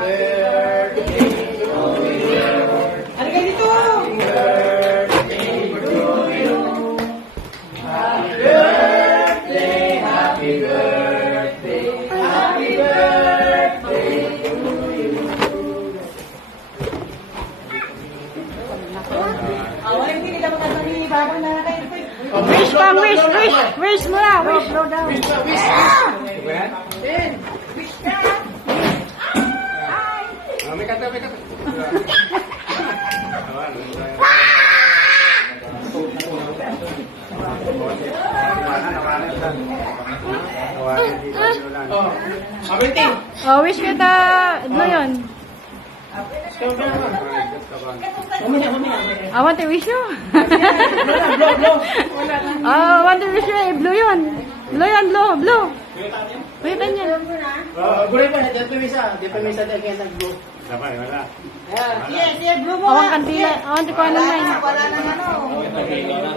Ano kayo dito? Hindi kita magkasali bago na kayo. Wish pa, wish, wish. Wish mo na, wish. Slow down. Wish ka. May kata. Oh, everything. Oh, wish kita. Ano yun? Mamaya. I want to wish you. Blow. Oh, I want to wish you. Blue yun. Blue yan, blue. Wait, yan. Gulay pa, dito may isa dahil kaya nag-blow. Wala. Yes, blue mo. Awang kantila. Awang ti ko naman. Wala na ano.